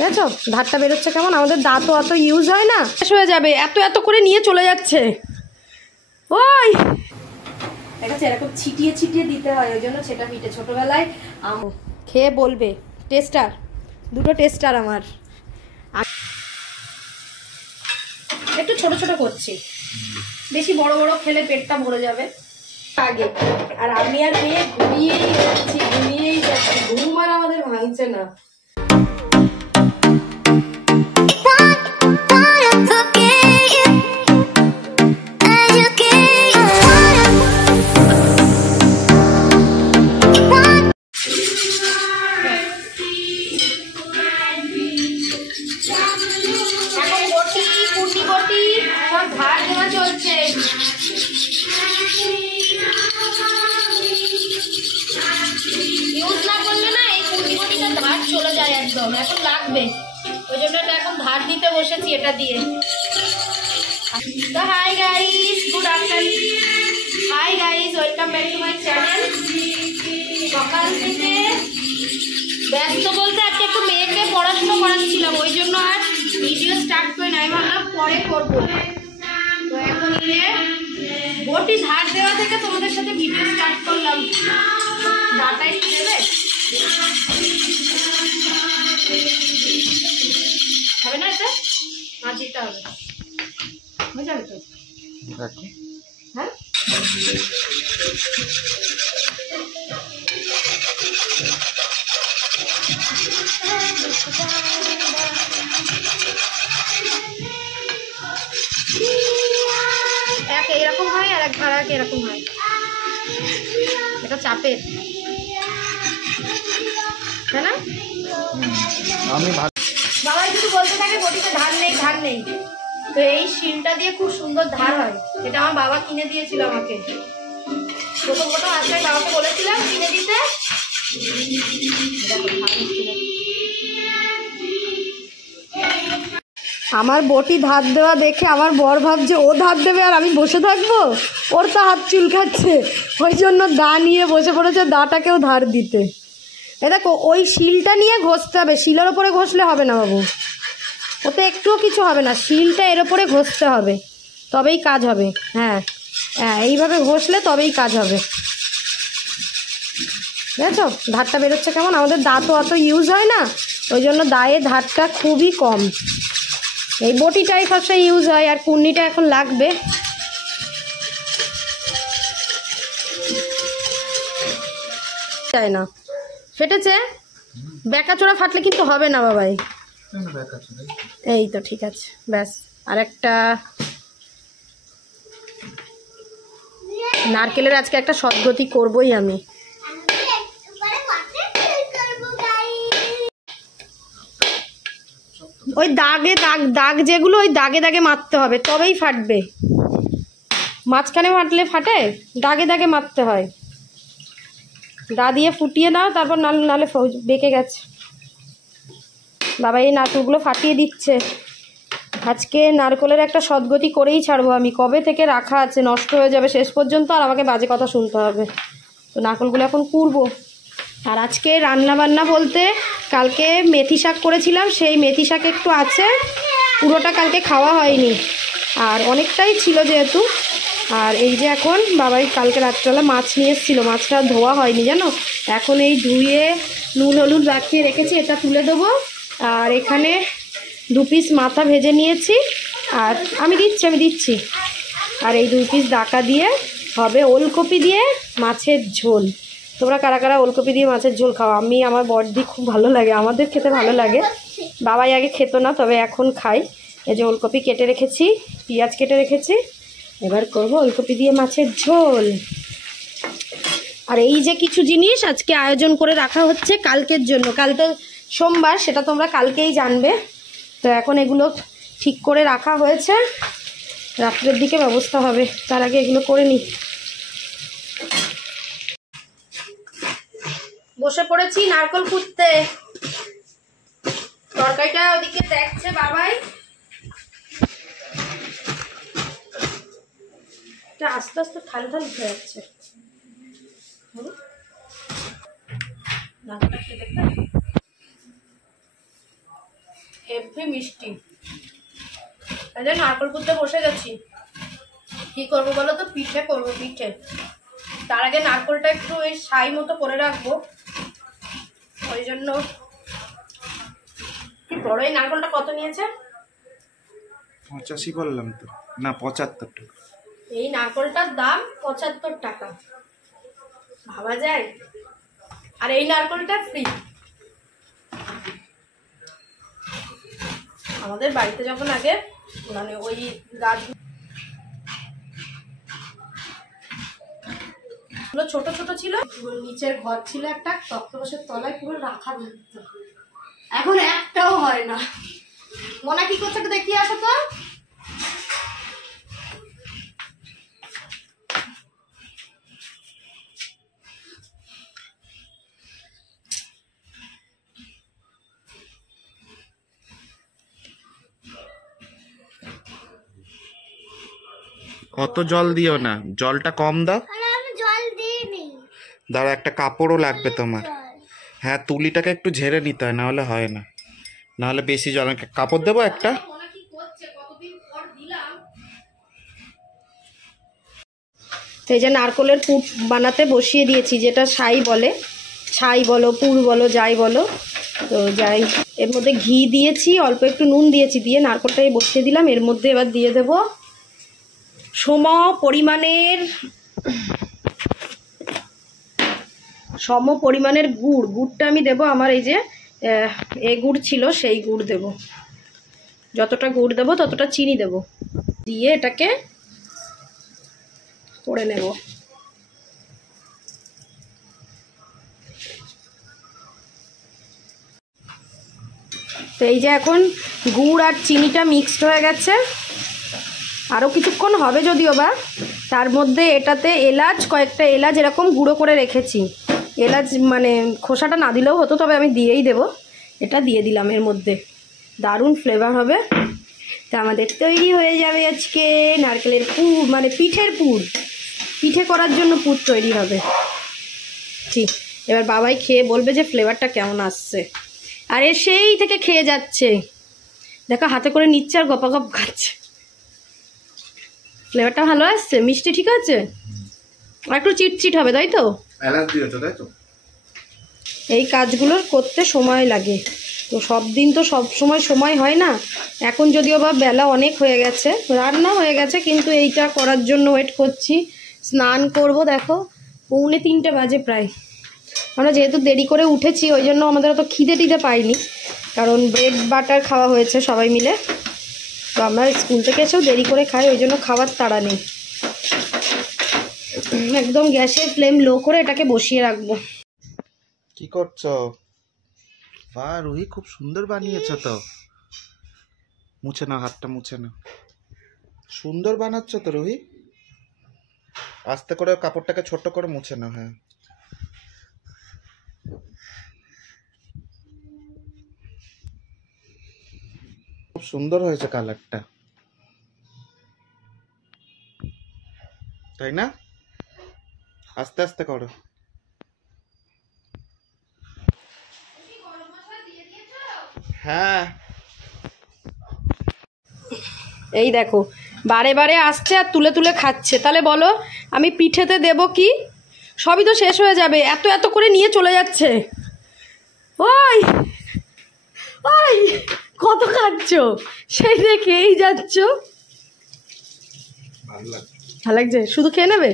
দেখো ধারটা বেরোচ্ছে কেমন। আমাদের দাঁতও অত ইউজ হয় না, শেষ হয়ে যাবে। এত এত করে নিয়ে চলে যাচ্ছে। ওই দেখাচ্ছে এরকম ছিটিয়ে ছিটিয়ে দিতে হয়, ওই জন্য সেটা পিঠে ছোটোবেলায় খেয়ে বলবে। টেস্টার, দুটো টেস্টার আমার। একটু ছোট ছোট করছি, বেশি বড় বড় খেলে পেটটা ভরে যাবে আগে। আর আমি আর মেয়ে ঘুমিয়েই যাচ্ছি। ঘুম আর আমাদের ভাঙছে না। চলে যায় একদম, এখন লাগবে, ওই জন্য এটা এখন ধার দিতে বসেছি এটা দিয়ে। তো hi guys, good afternoon. Hi guys, welcome back to my channel. সকাল থেকে ব্যস্ত বলতে আজকে একটু মেয়েকে পড়াশোনা করাচ্ছিলাম, ওই জন্য আর ভিডিও স্টার্ট করে নাই, ভাবলাম পরে করবো। তো এখন বটি ধার দেওয়া থেকে তোমাদের সাথে ভিডিও স্টার্ট করলাম। ডাটাই দেবে হবে না, এটা আর দিতে হবে, হয়ে যাবে তো। হ্যাঁ এক এরকম হয় আর এক ভাড়া এরকম হয়, এটা চাপের, তাই না? বাবা কিছু বলতে থাকে বটিতে ধার নেই ধার নেই। তো এই শিলটা দিয়ে খুব সুন্দর ধার হয়, এটা আমার বাবা কিনে দিয়েছিল আমাকে। প্রথম আসলে বাবাকে বলেছিলাম কিনে দিতে। আমার বটি ধার দেওয়া দেখে আমার বর ভাবছে ও ধার দেবে আর আমি বসে থাকবো, ওর তো হাত চুলকাচ্ছে, ওই জন্য দা নিয়ে বসে পড়েছে দাটাকেও ধার দিতে। এ দেখো ওই শিলটা নিয়ে ঘষতে হবে, শিলের ওপরে ঘষলে হবে না বাবু, ওতে একটুও কিছু হবে না, শিলটা এর ওপরে ঘষতে হবে তবেই কাজ হবে। হ্যাঁ হ্যাঁ, এইভাবে ঘষলে তবেই কাজ হবে। দেখো ধারটা বেরোচ্ছে কেমন। আমাদের দাঁতও অত ইউজ হয় না, ওই জন্য দায়ে ধারটা খুবই কম। এই বটিটাই ফার্স্টে ইউজ হয়, আর কুর্নিটা এখন লাগবে। তাই না ফেটেছে, বেকাচোরা ফাটলে কিন্তু হবে না বাবাই। এই তো ঠিক আছে, ব্যাস। আর একটা নারকেলের আজকে একটা সদ্গতি করবই আমি। ওই দাগে দাগ যেগুলো ওই দাগে দাগে মারতে হবে, তবেই ফাটবে। মাঝখানে ফাটলে ফাটে, দাগে দাগে মারতে হয়। দা দিয়ে ফুটিয়ে নাও, তারপর নালে বেঁকে গেছে। বাবা এই নারকেলগুলো ফাটিয়ে দিচ্ছে। আজকে নারকেলের একটা সদ্গতি করেই ছাড়বো আমি, কবে থেকে রাখা আছে, নষ্ট হয়ে যাবে শেষ পর্যন্ত, আর আমাকে বাজে কথা শুনতে হবে। তো নারকেলগুলো এখন কুড়বো। আর আজকে রান্না বান্না বলতে কালকে মেথি শাক করেছিলাম, সেই মেথি শাক একটু আছে, পুরোটা কালকে খাওয়া হয়নি, আর অনেকটাই ছিল যেহেতু। আর এই যে এখন বাবাই কালকে রাত্রেবেলা মাছ নিয়ে এসেছিলো, মাছটা ধোয়া হয়নি জানো, এখন এই ধুয়ে নুন হলুদ রাখিয়ে রেখেছি, এটা তুলে দেবো। আর এখানে 2 পিস মাথা ভেজে নিয়েছি, আর আমি দিচ্ছি। আর এই 2 পিস ডাকা দিয়ে হবে ওলকপি দিয়ে মাছের ঝোল। তোমরা কারা কারা ওলকপি দিয়ে মাছের ঝোল খাও? আমি আমার বড়দি খুব ভালো লাগে, আমাদের খেতে ভালো লাগে। বাবাই আগে খেত না, তবে এখন খাই। এই যে ওলকপি কেটে রেখেছি, পেঁয়াজ কেটে রেখেছি, এবার করবো ওলকপি দিয়ে মাছের ঝোল। আর এই যে কিছু জিনিস আজকে আয়োজন করে রাখা হচ্ছে কালকের জন্য, কাল তো সোমবার, সেটা তোমরা কালকেই জানবে। তো এখন এগুলো ঠিক করে রাখা হয়েছে, রাত্রের দিকে ব্যবস্থা হবে, তার আগে এগুলো করে নিই। বসে পড়েছি নারকেল কুটতে, তরকারিটা ওদিকে দেখছে বাবাই। আস্তে আস্তে থালি থালি উঠে যাচ্ছে। মিষ্টি। এই যে নারকেল কুড়তে বসে গেছি। কি করবো বলো তো? পিঠে করবো, পিঠে। তার আগে নারকেলটা একটু ওই ছাই মতো করে রাখবো, ওই জন্য। কি বড় এই নারকেলটা কত নিয়েছে? 85 বললাম তো, না 75 টাকা। এই নারকেলটার দাম 75 টাকা, ভাবা যায়? আর এই নারকেলটা ফ্রি। আমাদের বাড়িতে যখন আগে মানে ওই গাছগুলো ছোট ছোট ছিল, নিচের ঘর ছিল একটা, তক্তপোষের তলায় পুরো রাখা থাকতো। এখন একটাও হয় না। মনে কি করছে একটু দেখিয়ে আসো তো। অত জল দিও না, জলটা কম দাও। জল দিইনি। দাঁড়া, একটা কাপড়ও লাগবে তোমার। হ্যাঁ, তুলিটাকে একটু ঝেড়ে নিতে হয়, নাহলে হয় না, নাহলে বেশি জল। কাপড় দেবো একটা। এই যে নারকেলের পুর বানাতে বসিয়ে দিয়েছি, যেটা ছাই বলে, ছাই বলো পুর বলো যাই বলো, তো যাই। এর মধ্যে ঘি দিয়েছি, অল্প একটু নুন দিয়েছি, দিয়ে নারকেলটাই বসিয়ে দিলাম। এর মধ্যে এবার দিয়ে দেব সম পরিমাণের গুড়। গুড়টা আমি দেব আমার এই যে এ গুড় ছিল, সেই গুড় দেব। যতটা গুড় দেবো ততটা চিনি দেব, দিয়ে এটাকে করে নেব। তো এই যে এখন গুড় আর চিনিটা মিক্সড হয়ে গেছে, আরও কিছুক্ষণ হবে যদিও বা। তার মধ্যে এটাতে এলাচ, কয়েকটা এলাচ এরকম গুঁড়ো করে রেখেছি। এলাচ মানে খোসাটা না দিলেও হতো, তবে আমি দিয়েই দেব। এটা দিয়ে দিলাম এর মধ্যে, দারুণ ফ্লেভার হবে। তা আমাদের তৈরি হয়ে যাবে আজকে নারকেলের পুর, মানে পিঠের পুর। পিঠে করার জন্য পুর তৈরি হবে। ঠিক, এবার বাবাই খেয়ে বলবে যে ফ্লেভারটা কেমন আসছে। আর এ সেই থেকে খেয়ে যাচ্ছে, দেখো হাতে করে নিচ্ছে আর গপাগপ খাচ্ছে। ফ্লেভারটা ভালো আসছে, মিষ্টি ঠিক আছে, আর একটু চিটচিট হবে, তাই তো? এলাচ দিয়েছো তাই তো? এই কাজগুলো করতে সময় লাগে, তো সব দিন তো সব সময় হয় না। এখন যদিও বা বেলা অনেক হয়ে গেছে, রান্না হয়ে গেছে, কিন্তু এইটা করার জন্য ওয়েট করছি। স্নান করব, দেখো 2:45 বাজে প্রায়। আমরা যেহেতু দেরি করে উঠেছি, ওই জন্য আমাদের অত খিদে টিদে পাইনি, কারণ ব্রেড বাটার খাওয়া হয়েছে সবাই মিলে। তো আমরা স্কুল থেকে এসেও দেরি করে খাই, ওই জন্য খাওয়ার তাড়া নেই। একদম গ্যাসের ফ্লেম লো করে এটাকে বসিয়ে রাখবো। কি করছো? বাহ রুহি, খুব সুন্দর বানিয়েছো তো। মুছে নাও, হাতটা মুছে নাও। সুন্দর বানাচ্ছ তো রুহি। আস্তে করে কাপড়টাকে ছোট করে মুছে নাও। হ্যাঁ, খুব সুন্দর হয়েছে কালারটা, তাই না? আস্তে আস্তে করো। হ্যাঁ, এই দেখো বারে বারে আসছে আর তুলে তুলে খাচ্ছে। তাহলে বলো আমি পিঠেতে দেব কি? সবই তো শেষ হয়ে যাবে, এত এত করে নিয়ে চলে যাচ্ছে। ওই ওই কত খাচ্ছ, সেই দেখেই যাচ্ছ। ভালো লাগছে? শুধু খেয়ে নেবে?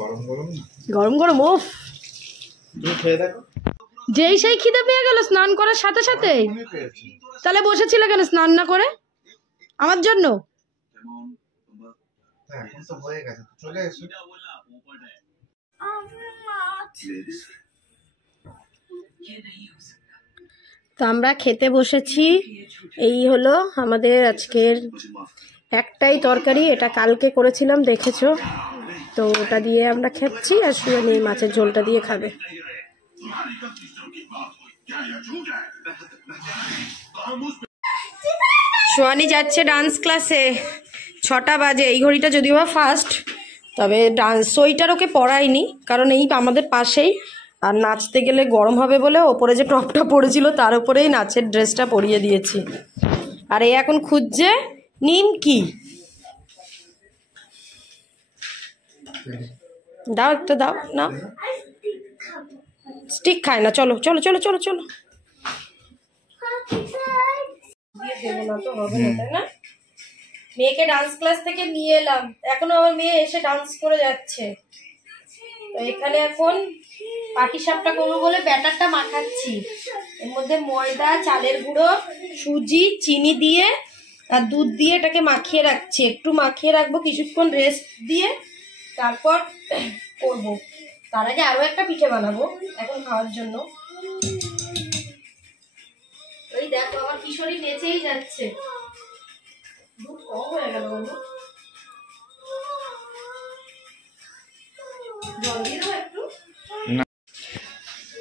গরম গরম না? গরম গরম। ওফ, তুমি খেয়ে দেখো। যেই সেই খিদে পেয়ে গেল স্নান করার সাথে সাথে। তাহলে বসেছিলে কেন স্নান না করে আমার জন্য? এখন তো হয়ে গেছে, চলে এসো। তো আমরা খেতে বসেছি। এই হলো আমাদের আজকের একটাই তরকারি, এটা কালকে করেছিলাম দেখেছো, তো ওটা দিয়ে আমরা খাচ্ছি। আর সুয়ানি মাছের ঝোলটা দিয়ে খাবে। সুয়ানি যাচ্ছে ডান্স ক্লাসে, 6টা বাজে। এই ঘড়িটা যদিও বা ফার্স্ট, তবে ডান্স সোয়েটার ওকে পরাইনি, কারণ এই আমাদের পাশেই। আর নাচতে গেলে গরম হবে বলে ওপরে যে টপটা পরেছিল তার উপরেই নাচের ড্রেসটা পরিয়ে দিয়েছি। আর এ এখন খুঁজছে নিমকি। দাও একটা দাও না, স্টিক খায় না। চলো চলো চলো চলো চলো, দেবো না তো হবে না, তাই না? মেয়েকে ডান্স ক্লাস থেকে নিয়ে এলাম, এখনো আমার মেয়ে এসে ডান্স করে যাচ্ছে। তো এখানে এখন পাটিসাপটা করবো বলে ব্যাটারটা মাখাচ্ছি। এর মধ্যে ময়দা, চালের গুঁড়ো, সুজি, চিনি দিয়ে আর দুধ দিয়ে এটাকে মাখিয়ে রাখছি। একটু মাখিয়ে রাখবো কিছুক্ষণ রেস্ট দিয়ে, তারপর করব। তার আগে আরো একটা পিঠে বানাবো এখন খাওয়ার জন্য। ওই দেখো আমার কিশোরী নেচেই যাচ্ছে। দুধ কম হয়ে গেল বন্ধু, জল দিয়ে দেবো একটু।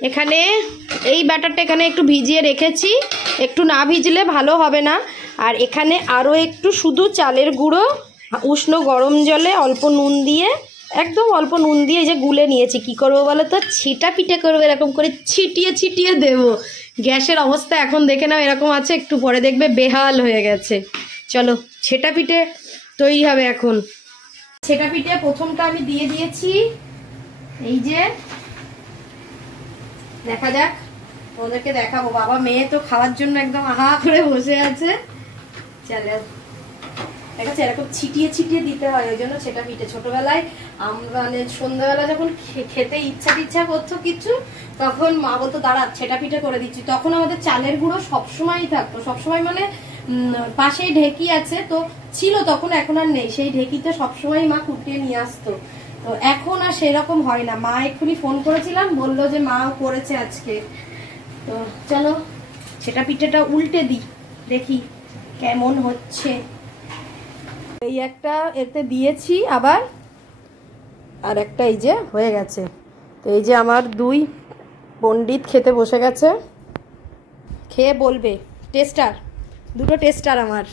এখানে এই ব্যাটারটা এখানে একটু ভিজিয়ে রেখেছি, একটু না ভিজলে ভালো হবে না। আর এখানে আরও একটু শুধু চালের গুঁড়ো উষ্ণ গরম জলে অল্প নুন দিয়ে, একদম অল্প নুন দিয়ে এই যে গুলে নিয়েছি। কি করবো বলো তো, ছিটা পিঠে করবো, এরকম করে ছিটিয়ে ছিটিয়ে দেবো। গ্যাসের অবস্থা এখন দেখে নাও এরকম আছে, একটু পরে দেখবে বেহাল হয়ে গেছে। চলো ছেটা পিঠে তৈরি হবে এখন। ছেটা পিঠে প্রথমটা আমি দিয়ে দিয়েছি, এই যে দেখা যাক, ওদেরকে দেখাবো। বাবা মেয়ে তো খাওয়ার জন্য একদম আহা করে বসে আছে। চলো দেখা যাচ্ছে এরকম ছিটিয়ে ছিটিয়ে দিতে হয়, ওই জন্য সেটা পিঠে। ছোটবেলায় আমরা মানে সন্ধ্যাবেলা যখন খেতে ইচ্ছা করতো কিছু, তখন মা বলতো দাঁড়া সেটা পিঠে করে দিচ্ছি। তখন আমাদের চালের গুঁড়ো সবসময়ই থাকতো, সবসময় মানে পাশেই ঢেকি আছে তো ছিল তখন, এখন আর নেই। সেই ঢেকিতে সবসময় মা কুটিয়ে নিয়ে আসতো। তো এখন আর সেরকম হয় না। মা এক্ষুনি ফোন করেছিলাম, বললো যে মাও করেছে আজকে। তো চলো সেটা পিঠেটা উল্টে দিই, দেখি কেমন হচ্ছে। এই একটা এতে দিয়েছি আবার, আর একটা এই যে হয়ে গেছে। তো এই যে আমার দুই পণ্ডিত খেতে বসে গেছে, খেয়ে বলবে। টেস্টার, দুটো টেস্টার আমার।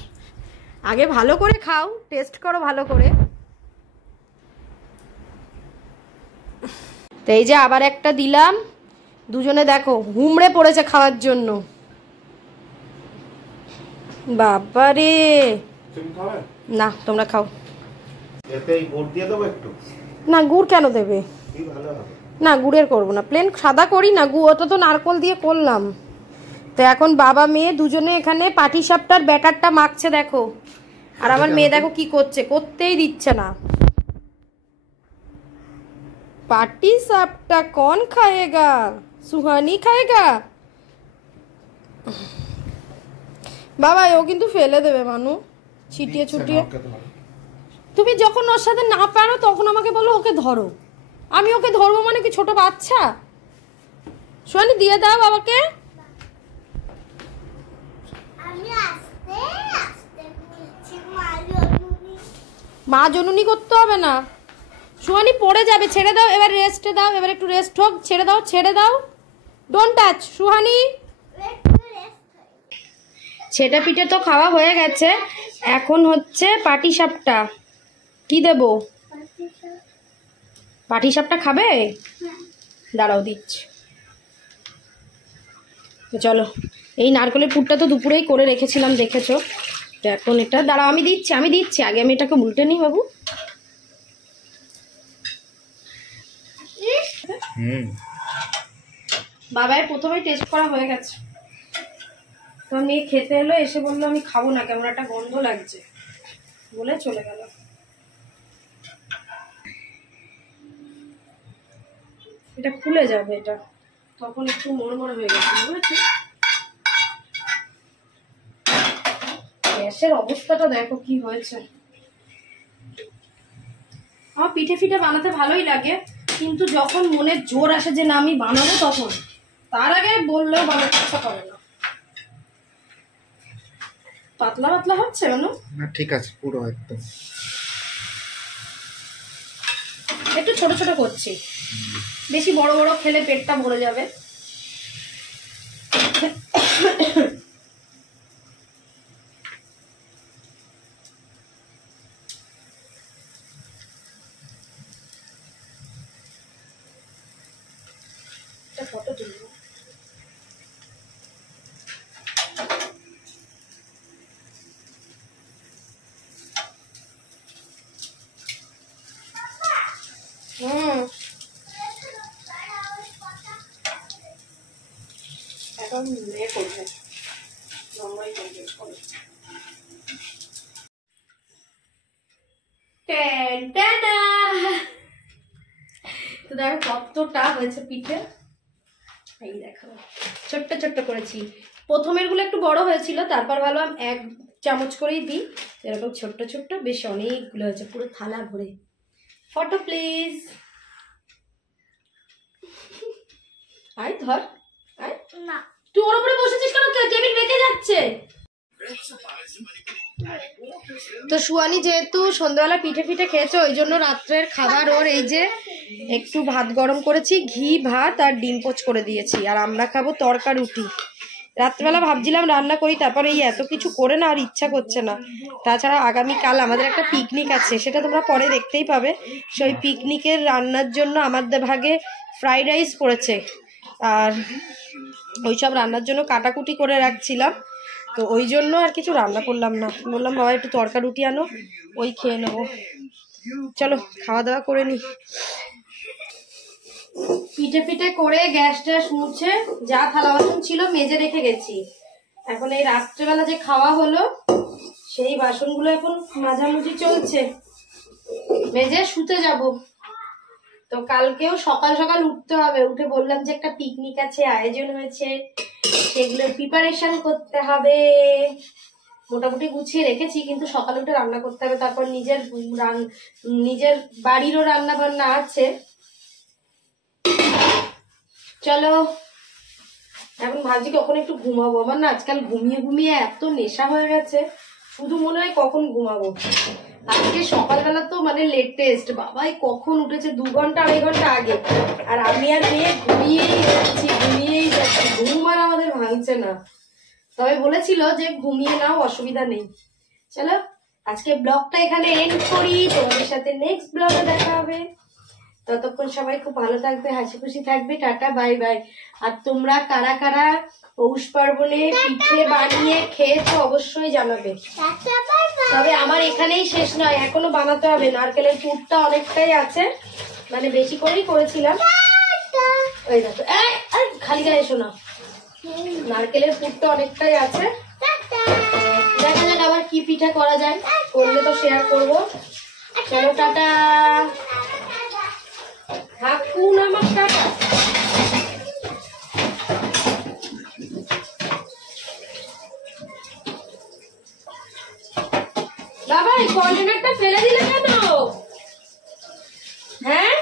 আগে ভালো করে খাও, টেস্ট করো ভালো করে। তো এই যে আবার একটা দিলাম, দুজনে দেখো হুমড়ে পড়েছে খাওয়ার জন্য। বাবারে, না তোমরা খাও। না গুড় কেন দেবে, না গুড়ের করবো না, প্লেন সাদা করি না। ওটা তো নারকোল দিয়ে করলাম। তো এখন বাবা মেয়ে দুজনে এখানে পাটিসাপটার ব্যাটারটা মাখছে দেখো। আর আমার মেয়ে দেখো কি করছে, করতেই দিচ্ছে না। পাটিসাপটা কौन খায়েগা, সুহানি খায়েগা। বাবা ও কিন্তু ফেলে দেবে মানু, ছিটিয়ে ছুটিয়ে। তুমি যখন ওর সাথে না পারো তখন আমাকে বলো ওকে ধরো। আমি ওকে ধরবো মানে কি ছোট বাচ্চা? সুহানি দিয়ে দাও বাবাকে। মা জনুনি করতে হবে না, সুহানি পড়ে যাবে, ছেড়ে দাও। এবার রেস্টে দাও, এবার একটু রেস্ট হোক। ছেড়ে দাও ছেড়ে দাও, ডোন্ট টাচ সুহানি। ছেটা পিঠে তো খাওয়া হয়ে গেছে, এখন হচ্ছে পাটিসাপটা। কি দেব, পাটিসাপটা খাবে? দাঁড়াও দিচ্ছি। তো চলো, এই নারকেলের পুরটা তো দুপুরেই করে রেখেছিলাম দেখেছো। তো এখন এটা দাঁড়াও আমি দিচ্ছি, আগে আমি এটাকে উল্টে নিই বাবু। বাবার প্রথমেই টেস্ট করা হয়ে গেছে। তো মেয়ে খেতে এলো, এসে বললো আমি খাবো না, কেমন একটা গন্ধ লাগছে বলে চলে গেল। এটা খুলে যাবে, এটা তখন একটু মরমর হয়ে গেছে বুঝেছো। গ্যাসের অবস্থাটা দেখো কি হয়েছে। আমার পিঠে ফিঠে বানাতে ভালোই লাগে, কিন্তু যখন মনে জোর আসে যে না আমি বানাবো, তখন। তার আগে বললেও বানাতে ইচ্ছা করে না। পাতলা পাতলা হচ্ছে কেন? না ঠিক আছে, পুরো একদম। একটু ছোট ছোট করছি, বেশি বড় বড় খেলে পেটটা ভরে যাবে। ফটো তুলবো। করবে নম্বরই কমপ্লিট করবে। তো দেখো কতটা হয়েছে পিঠে, এই দেখো ছোট্ট ছোট্ট করেছি। প্রথমের গুলো একটু বড় হয়েছিল, তারপর ভাবলাম 1 চামচ করেই দিই, এরকম ছোট্ট ছোট্ট বেশ অনেকগুলো হয়েছে, পুরো থালা ভরে। Photo please. আয় ধর, আয় না তুই ওর উপরে বসেছিস কেন? টেবিল বেঁকে যাচ্ছে। তো সুয়ানি যেহেতু সন্ধ্যাবেলা পিঠে ফিঠে খেয়েছে, ওই জন্য রাত্রের খাবার ওর এই যে একটু ভাত গরম করেছি, ঘি ভাত আর ডিম পোচ করে দিয়েছি, আর আমরা খাবো তড়কা রুটি। রাত্রেবেলা ভাবছিলাম রান্না করি, তারপর এই এত কিছু করে না আর ইচ্ছা করছে না। তাছাড়া আগামীকাল আমাদের একটা পিকনিক আছে, সেটা তোমরা পরে দেখতেই পাবে। সেই পিকনিকের রান্নার জন্য আমাদের ভাগে ফ্রাইড রাইস পড়েছে, আর ওইসব রান্নার জন্য কাটাকুটি করে রাখছিলাম, তো ওই জন্য আর কিছু রান্না করলাম না। বললাম বাবা একটু তড়কা রুটি আনো, ওই খেয়ে নেবো। চলো খাওয়া দাওয়া করে নি। পিঠে পিঠে করে গ্যাস ট্যাস মুছে যা থালা বাসন ছিল মেজে রেখে গেছি। এখন এই রাত্রেবেলা যে খাওয়া হলো সেই বাসনগুলো এখন মাঝামাঝি চলছে, মেজে শুতে যাব। তো কালকেও সকাল সকাল উঠতে হবে, উঠে বললাম যে একটা পিকনিক আছে, আয়োজন হয়েছে, সেগুলোর প্রিপারেশন করতে হবে। মোটামুটি গুছিয়ে রেখেছি, কিন্তু সকালে উঠে রান্না করতে হবে, তারপর নিজের বাড়িরও রান্না বান্না আছে। চলো এখন ভাবছি কখন একটু ঘুমাবো। আমার না আজকাল ঘুমিয়ে ঘুমিয়ে এত নেশা হয়ে গেছে, শুধু মনে হয় কখন ঘুমাবো। আজকে সকালবেলা তো মানে লেটেস্ট, বাবাই কখন উঠেছে 2 ঘন্টা 2.5 ঘন্টা আগে, আর আমি আর মেয়ে ঘুমিয়েই যাচ্ছি। ঘুম আর আমাদের ভাঙছে না। তবে বলেছিল যে ঘুমিয়ে নাও, অসুবিধা নেই। চলো আজকে ব্লগটা এখানে এন্ড করি, তোমাদের সাথে নেক্সট ব্লগে দেখা হবে। ততক্ষণ সবাই খুব ভালো থাকবে, হাসি খুশি থাকবে। Tata, bye bye. আর তোমরা কারা কারা পৌষ পার্বণে পিঠে বানিয়ে খেয়েছো অবশ্যই জানাবে। তবে আমার এখানেই শেষ নয়, এখনো বানাতে হবে। নারকেলের পুরটা অনেকটাই আছে, মানে বেশি করেই করেছিলাম। ওই দেখো, খালি গায়ে এসো না, নারকেলের পুরটা অনেকটাই আছে। দেখা যাক আবার কি পিঠা করা যায়, করলে তো শেয়ার করবো। চলো টাটা। হাকুন আমার টাটা। বাবা এই কন্টেনারটা ফেলে দিলে কেন? হ্যাঁ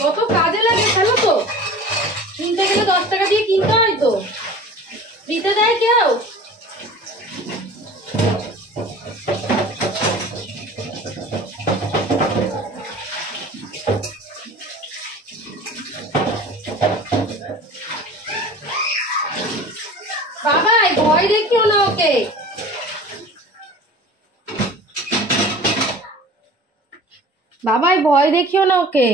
কত কাজে লাগে, ফেলো তো। কিনতে গেলে 10 টাকা দিয়ে কিনতে হয়, তো দিতে দেয় কেউ? বাবাই ভয় দেখিও না ওকে। বাবাই ভয় দেখিও না ওকে।